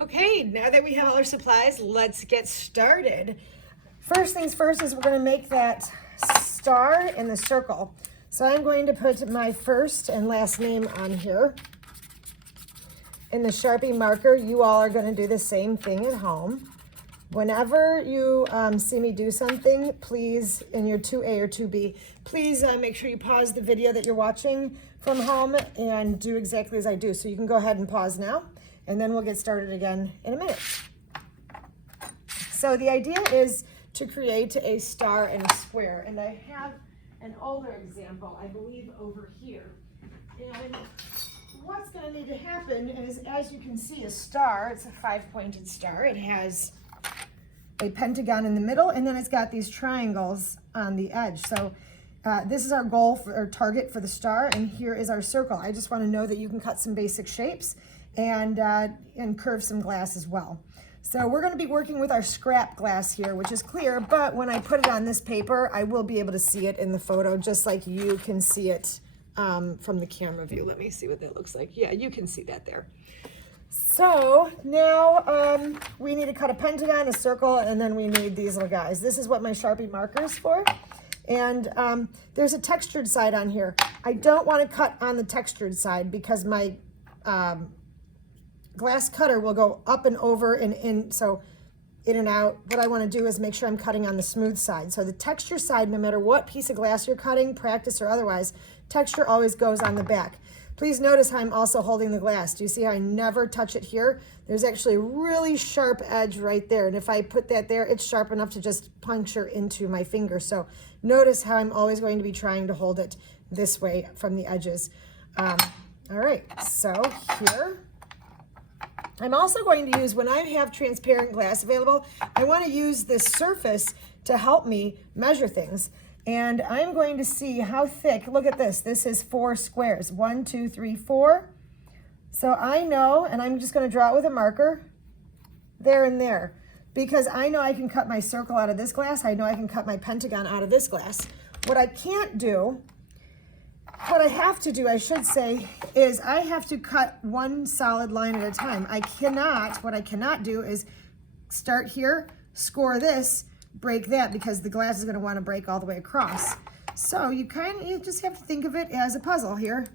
Okay, now that we have all our supplies, let's get started. First things first is we're going to make that star in the circle. So I'm going to put my first and last name on here. In the Sharpie marker, you all are going to do the same thing at home. Whenever you see me do something, please, in your 2A or 2B, please make sure you pause the video that you're watching from home and do exactly as I do. So you can go ahead and pause now, and then we'll get started again in a minute. So the idea is to create a star and a square, and I have an older example, I believe, over here. And what's going to need to happen is, as you can see, a star, it's a 5-pointed star. It has a pentagon in the middle, and then it's got these triangles on the edge. So this is our goal or target for the star, and here is our circle. I just want to know that you can cut some basic shapes and curve some glass as well. So we're going to be working with our scrap glass here, which is clear, but when I put it on this paper, I will be able to see it in the photo, just like you can see it from the camera view. Let me see what that looks like. Yeah, you can see that there. So now we need to cut a pentagon, a circle, and then we need these little guys. This is what my Sharpie marker is for. And there's a textured side on here. I don't want to cut on the textured side because my glass cutter will go up and over and in, so in and out. What I want to do is make sure I'm cutting on the smooth side. So the texture side, no matter what piece of glass you're cutting, practice or otherwise, texture always goes on the back. Please notice how I'm also holding the glass. Do you see how I never touch it here? There's actually a really sharp edge right there. And if I put that there, it's sharp enough to just puncture into my finger. So notice how I'm always going to be trying to hold it this way from the edges. All right, so here, I'm also going to use, when I have transparent glass available, I want to use this surface to help me measure things. And I'm going to see how thick, look at this, this is 4 squares, 1, 2, 3, 4. So I know, and I'm just going to draw it with a marker, there and there, because I know I can cut my circle out of this glass, I know I can cut my pentagon out of this glass. What I can't do, what I have to do, I should say, is I have to cut one solid line at a time. What I cannot do is start here, score this, break that, because the glass is going to want to break all the way across. So you just have to think of it as a puzzle here.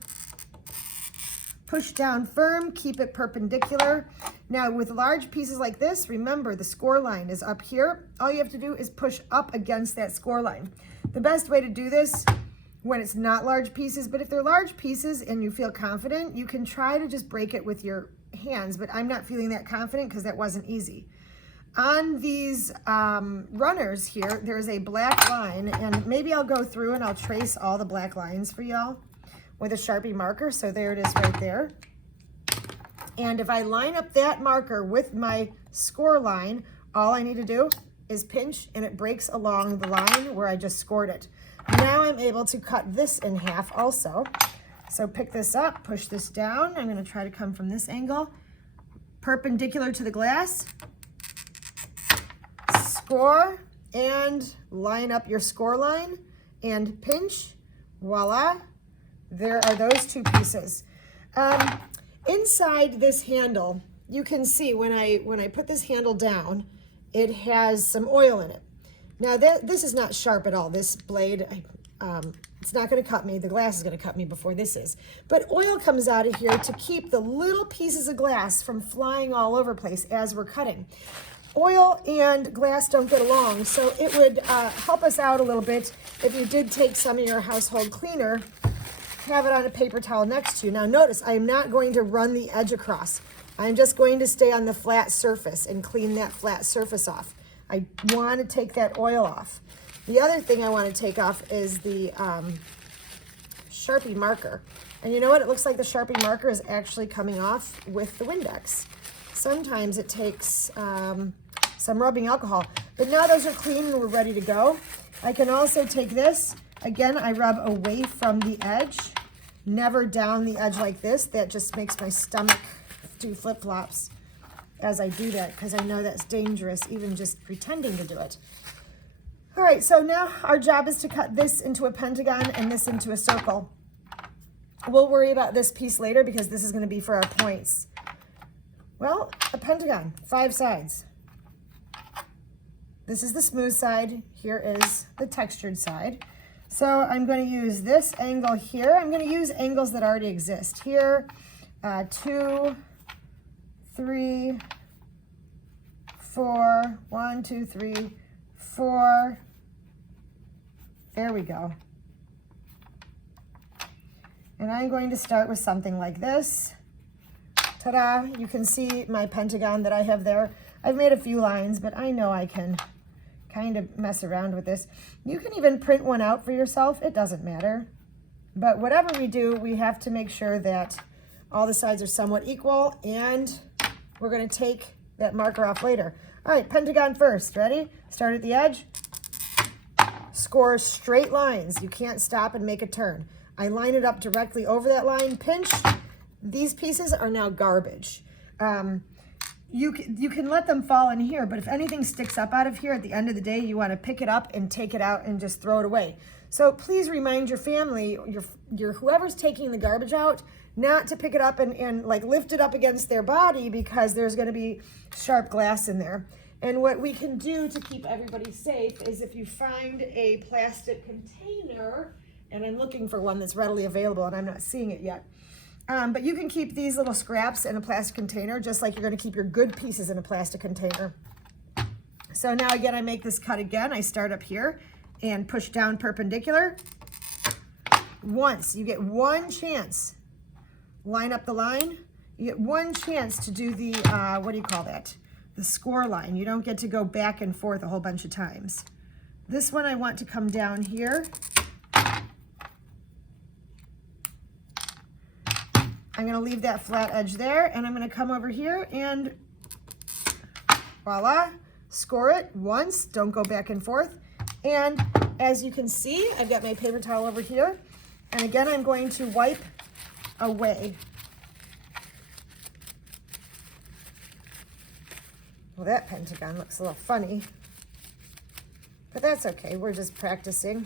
Push down firm, keep it perpendicular. Now with large pieces like this, remember the score line is up here. All you have to do is push up against that score line. The best way to do this when it's not large pieces, but if they're large pieces and you feel confident, you can try to just break it with your hands, but I'm not feeling that confident because that wasn't easy. On these runners here, there's a black line, and maybe I'll go through and I'll trace all the black lines for y'all with a Sharpie marker. So there it is right there. And if I line up that marker with my score line, all I need to do is pinch and it breaks along the line where I just scored it. Now I'm able to cut this in half also. So pick this up, push this down. I'm going to try to come from this angle, perpendicular to the glass. Score and line up your score line and pinch. Voila, there are those 2 pieces. Inside this handle, you can see when I put this handle down, it has some oil in it. Now this is not sharp at all. This blade, it's not going to cut me. The glass is going to cut me before this is. But oil comes out of here to keep the little pieces of glass from flying all over the place as we're cutting. Oil and glass don't get along, so it would help us out a little bit if you did take some of your household cleaner, have it on a paper towel next to you. Now notice, I am not going to run the edge across. I'm just going to stay on the flat surface and clean that flat surface off. I want to take that oil off. The other thing I want to take off is the Sharpie marker. And you know what? It looks like the Sharpie marker is actually coming off with the Windex. Sometimes it takes some rubbing alcohol, but now those are clean and we're ready to go. I can also take this. Again, I rub away from the edge, never down the edge like this. That just makes my stomach do flip-flops as I do that, because I know that's dangerous, even just pretending to do it. All right, so now our job is to cut this into a pentagon and this into a circle. We'll worry about this piece later because this is going to be for our points. Well, a pentagon, 5 sides. This is the smooth side. Here is the textured side. So I'm going to use this angle here. I'm going to use angles that already exist. Here, 2, 3, 4, 1, 2, 3, 4. There we go. And I'm going to start with something like this. Ta-da! You can see my pentagon that I have there. I've made a few lines, but I know I can kind of mess around with this. You can even print one out for yourself. It doesn't matter. But whatever we do, we have to make sure that all the sides are somewhat equal, and we're going to take that marker off later. All right, pentagon first. Ready? Start at the edge. Score straight lines. You can't stop and make a turn. I line it up directly over that line, pinch. These pieces are now garbage. You can let them fall in here, but if anything sticks up out of here at the end of the day, you want to pick it up and take it out and just throw it away. So please remind your family, your whoever's taking the garbage out, not to pick it up and like lift it up against their body, because there's going to be sharp glass in there. And what we can do to keep everybody safe is if you find a plastic container, and I'm looking for one that's readily available and I'm not seeing it yet. But you can keep these little scraps in a plastic container, just like you're going to keep your good pieces in a plastic container. So now again, I make this cut again. I start up here and push down perpendicular. Once, you get one chance. Line up the line. You get one chance to do the, what do you call that? The score line. You don't get to go back and forth a whole bunch of times. This one I want to come down here. I'm going to leave that flat edge there, and I'm going to come over here and voila, score it once. Don't go back and forth. And as you can see, I've got my paper towel over here. And again, I'm going to wipe away. Well, that pentagon looks a little funny, but that's okay. We're just practicing.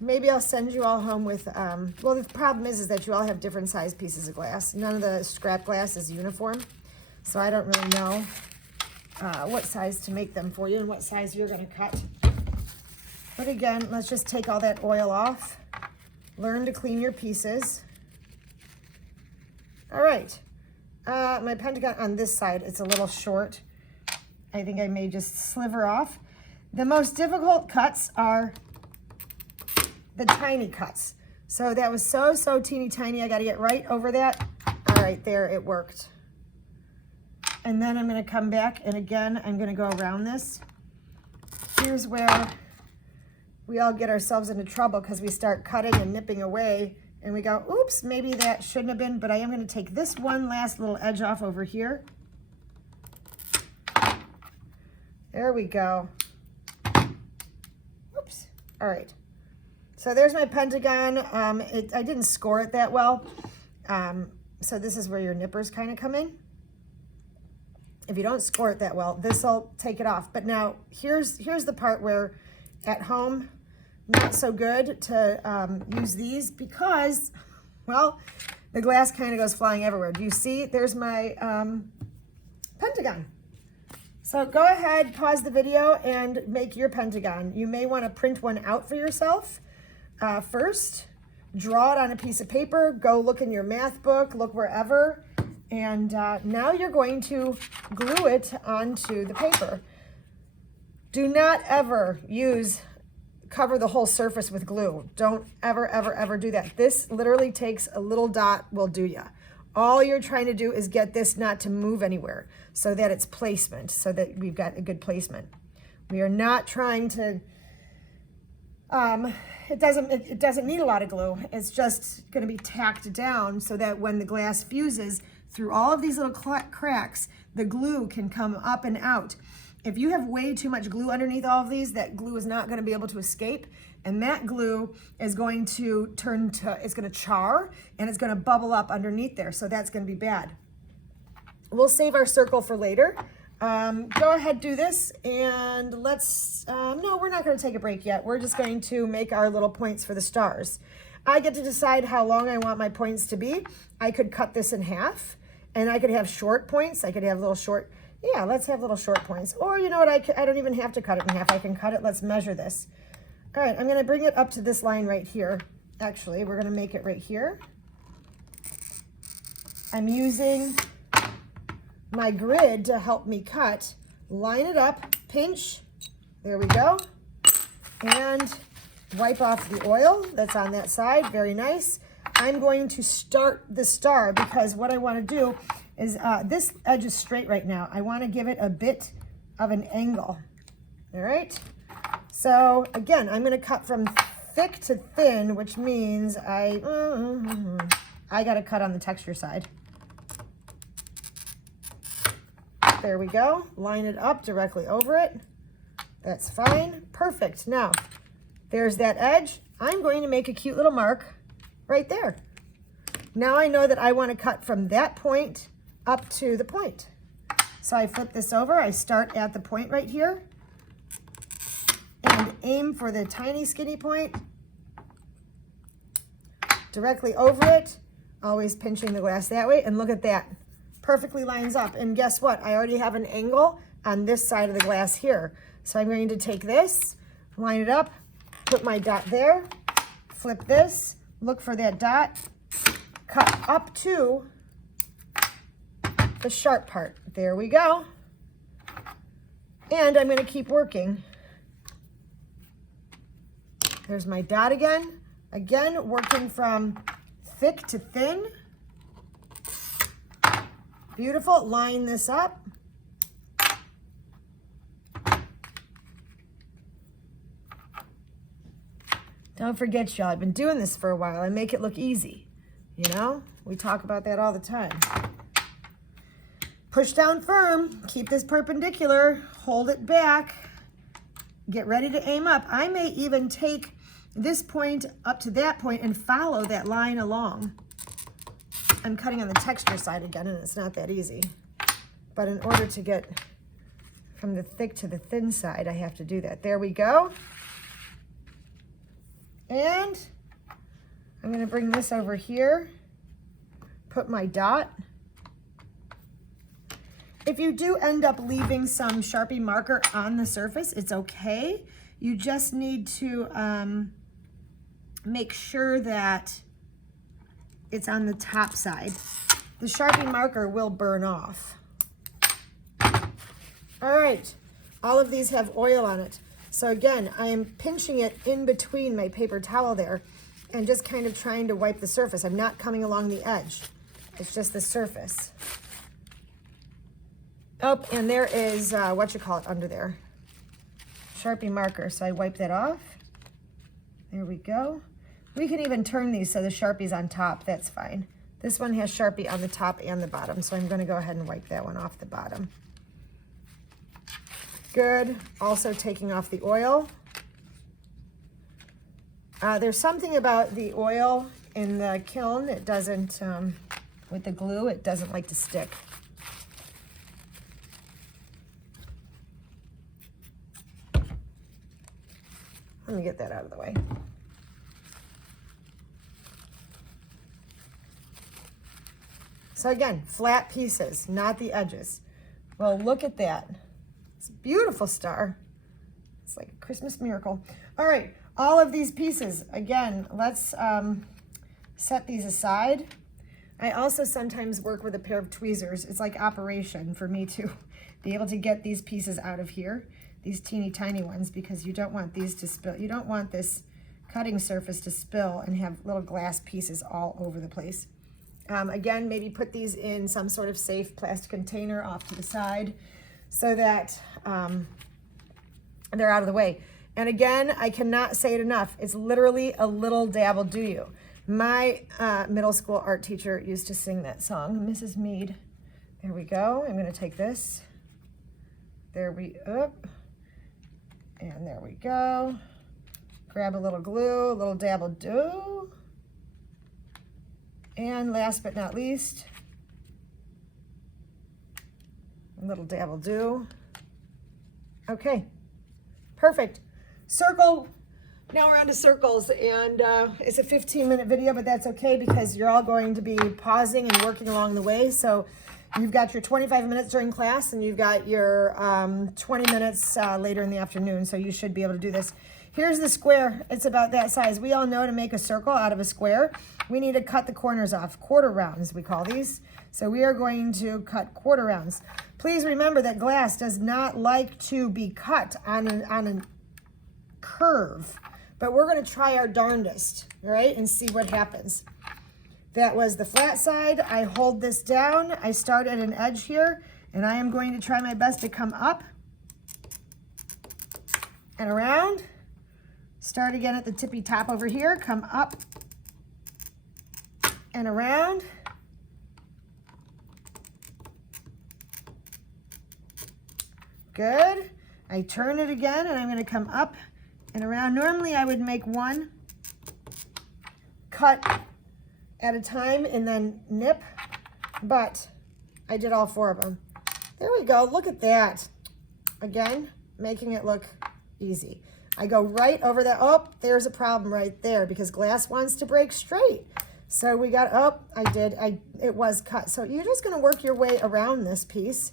Maybe I'll send you all home with, well, the problem is that you all have different size pieces of glass. None of the scrap glass is uniform, so I don't really know what size to make them for you and what size you're going to cut. But again, let's just take all that oil off. Learn to clean your pieces. All right, my pentagon on this side, it's a little short. I think I may just sliver off. The most difficult cuts are the tiny cuts. So that was so teeny tiny. I got to get right over that. All right, there, it worked. And then I'm going to come back, and again, I'm going to go around this. Here's where we all get ourselves into trouble, because we start cutting and nipping away, and we go, oops, maybe that shouldn't have been, but I am going to take this one last little edge off over here. There we go. Oops. All right. So there's my pentagon. I didn't score it that well. So this is where your nippers kind of come in. If you don't score it that well, this will take it off. But now here's the part where at home, not so good to use these, because, well, the glass kind of goes flying everywhere. Do you see? There's my pentagon. So go ahead, pause the video, and make your pentagon. You may want to print one out for yourself. First, draw it on a piece of paper, go look in your math book, look wherever, and now you're going to glue it onto the paper. Do not ever cover the whole surface with glue. Don't ever do that. This literally takes a little dot will do ya. All you're trying to do is get this not to move anywhere, so that it's placement, so that we've got a good placement. We are not trying to, it doesn't need a lot of glue. It's just going to be tacked down so that when the glass fuses through all of these little cracks, the glue can come up and out. If you have way too much glue underneath all of these, that glue is not going to be able to escape, and that glue is going to it's going to char, and it's going to bubble up underneath there, so that's going to be bad. We'll save our circle for later. Go ahead, do this, and let's, no, we're not going to take a break yet. We're just going to make our little points for the stars. I get to decide how long I want my points to be. I could cut this in half And I could have short points. I could have little short, yeah, let's have little short points. Or you know what, I don't even have to cut it in half. I can cut it, let's measure this. All right, I'm gonna bring it up to this line right here. Actually, we're gonna make it right here. I'm using my grid to help me cut. Line it up, pinch, there we go. And wipe off the oil that's on that side, very nice. I'm going to start the star because what I want to do is, this edge is straight right now. I want to give it a bit of an angle, all right? So again, I'm going to cut from thick to thin, which means I got to cut on the texture side. There we go, line it up directly over it. That's fine, perfect. Now, there's that edge. I'm going to make a cute little mark right there. Now I know that I want to cut from that point up to the point. So I flip this over, I start at the point right here and aim for the tiny skinny point directly over it, always pinching the glass that way, and look at that. Perfectly lines up. And guess what? I already have an angle on this side of the glass here. So I'm going to take this, line it up, put my dot there, flip this, look for that dot, cut up to the sharp part. There we go. And I'm going to keep working. There's my dot again. Again, working from thick to thin. Beautiful. Line this up. Don't forget, y'all, I've been doing this for a while. I make it look easy. You know, we talk about that all the time. Push down firm, keep this perpendicular, hold it back, get ready to aim up. I may even take this point up to that point and follow that line along. I'm cutting on the texture side again, and it's not that easy. But in order to get from the thick to the thin side, I have to do that. There we go. And I'm going to bring this over here, put my dot. If you do end up leaving some Sharpie marker on the surface, it's okay. You just need to make sure that it's on the top side. The Sharpie marker will burn off. All right, all of these have oil on it. So again, I am pinching it in between my paper towel there and just kind of trying to wipe the surface. I'm not coming along the edge. It's just the surface. Oh, and there is, under there. Sharpie marker, so I wipe that off. There we go. We can even turn these so the Sharpie's on top, that's fine. This one has Sharpie on the top and the bottom, so I'm gonna go ahead and wipe that one off the bottom. Good, also taking off the oil. There's something about the oil in the kiln, it doesn't, with the glue, it doesn't like to stick. Let me get that out of the way. So again, flat pieces, not the edges. Well, look at that. It's a beautiful star. It's like a Christmas miracle. All right, all of these pieces, again, let's set these aside. I also sometimes work with a pair of tweezers. It's like operation for me to be able to get these pieces out of here, these teeny tiny ones, because you don't want these to spill. You don't want this cutting surface to spill and have little glass pieces all over the place. Again, maybe put these in some sort of safe plastic container off to the side so that they're out of the way. And again, I cannot say it enough. It's literally a little dab will do you. My middle school art teacher used to sing that song, Mrs. Mead. There we go. I'm going to take this. There we and there we go. Grab a little glue, a little dab will do. And last but not least, a little dab will do. Okay, perfect. Circle Now we're on to circles, and it's a 15-minute video, but that's okay because you're all going to be pausing and working along the way. So you've got your 25 minutes during class, and you've got your 20 minutes later in the afternoon, so you should be able to do this. Here's the square. It's about that size. We all know to make a circle out of a square, we need to cut the corners off. Quarter rounds, we call these. So we are going to cut quarter rounds. Please remember that glass does not like to be cut on a curve. But we're going to try our darndest, all right, and see what happens. That was the flat side. I hold this down. I start at an edge here, and I am going to try my best to come up and around. Start again at the tippy top over here. Come up and around. Good. I turn it again, and I'm going to come up and around. Normally I would make one cut at a time and then nip, but I did all 4 of them. There we go. Look at that. Again, making it look easy. I go right over that. Oh, there's a problem right there because glass wants to break straight. So we got, oh, it was cut. So you're just going to work your way around this piece.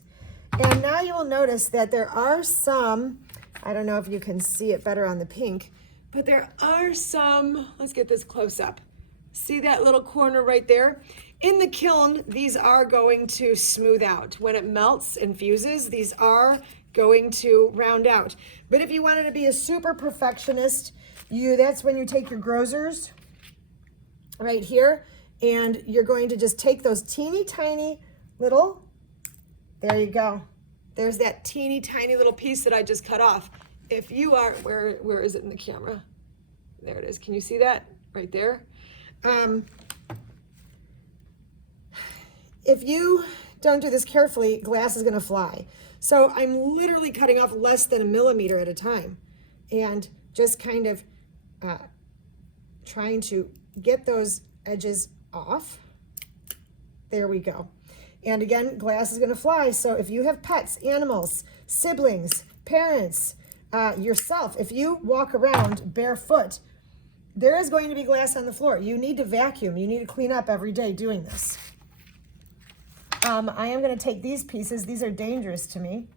And now you will notice that there are some, I don't know if you can see it better on the pink, but there are some, let's get this close up. See that little corner right there? In the kiln, these are going to smooth out. When it melts and fuses, these are going to round out. But if you wanted to be a super perfectionist, that's when you take your Grozers right here, and you're going to just take those teeny tiny little, there you go. There's that teeny tiny little piece that I just cut off. If you are, where is it in the camera? There it is. Can you see that right there? If you don't do this carefully, glass is going to fly. So I'm literally cutting off less than 1 millimeter at a time and just kind of trying to get those edges off. There we go. And again, glass is going to fly. So if you have pets, animals, siblings, parents, yourself, if you walk around barefoot, there is going to be glass on the floor. You need to vacuum. You need to clean up every day doing this. I am going to take these pieces. These are dangerous to me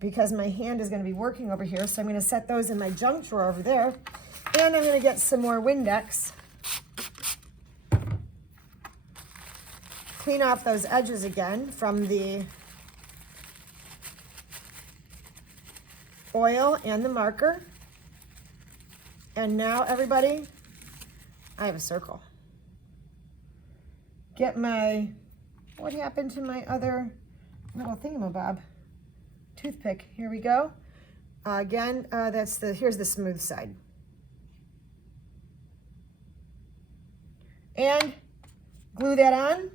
because my hand is going to be working over here. So I'm going to set those in my junk drawer over there. And I'm going to get some more Windex. Clean off those edges again from the oil and the marker. And now, everybody, I have a circle. Get my, what happened to my other little thingamabob? Toothpick. Here we go. Again, here's the smooth side. And glue that on.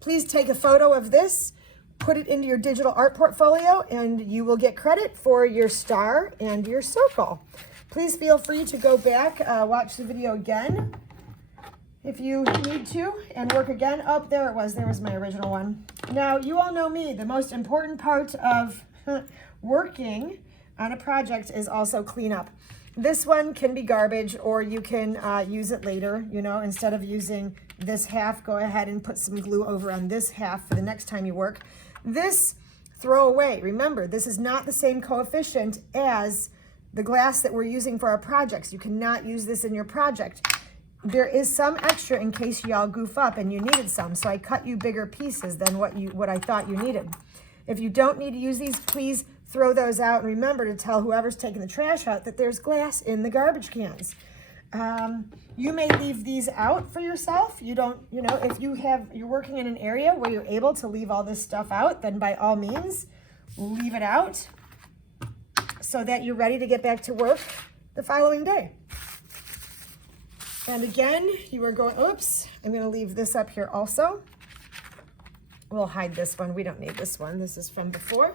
Please take a photo of this, put it into your digital art portfolio, and you will get credit for your star and your circle. Please feel free to go back, watch the video again if you need to, and work again. Oh, there it was. There was my original one. Now, you all know me. The most important part of working on a project is also cleanup. This one can be garbage, or you can use it later, you know, instead of using this half, go ahead and put some glue over on this half for the next time you work. This, throw away. Remember, this is not the same coefficient as the glass that we're using for our projects. You cannot use this in your project. There is some extra in case y'all goof up and you needed some, so I cut you bigger pieces than what I thought you needed. If you don't need to use these, please throw those out, and remember to tell whoever's taking the trash out that there's glass in the garbage cans. You may leave these out for yourself. You don't, you know, if you're working in an area where you're able to leave all this stuff out, then by all means, leave it out so that you're ready to get back to work the following day. And again, you are going, oops, I'm going to leave this up here also. We'll hide this one. We don't need this one. This is from before.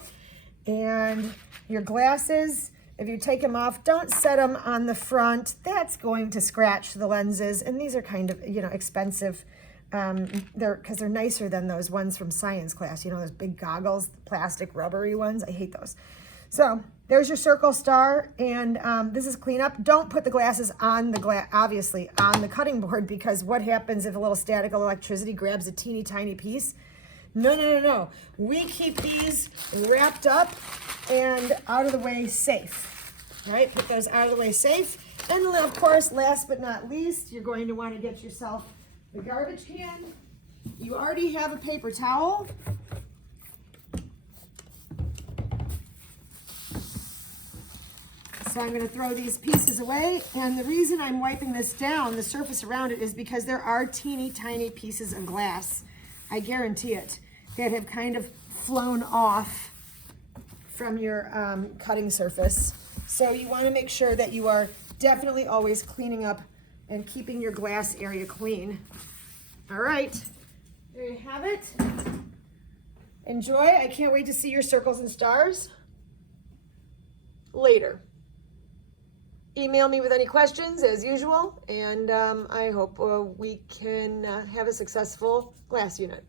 And your glasses, if you take them off, don't set them on the front. That's going to scratch the lenses. And these are kind of, you know, expensive. Because they're nicer than those ones from science class. You know, those big goggles, plastic rubbery ones. I hate those. So there's your circle, star, and this is cleanup. Don't put the glasses on the obviously on the cutting board, because what happens if a little static electricity grabs a teeny tiny piece? No, no, no, no. We keep these wrapped up and out of the way safe. All right, put those out of the way safe. And then, of course, last but not least, you're going to want to get yourself the garbage can. You already have a paper towel. So I'm going to throw these pieces away, and the reason I'm wiping this down, the surface around it, is because there are teeny tiny pieces of glass, I guarantee it, that have kind of flown off from your cutting surface. So you want to make sure that you are definitely always cleaning up and keeping your glass area clean. All right, there you have it. Enjoy. I can't wait to see your circles and stars later. Email me with any questions as usual, and I hope we can have a successful glass unit.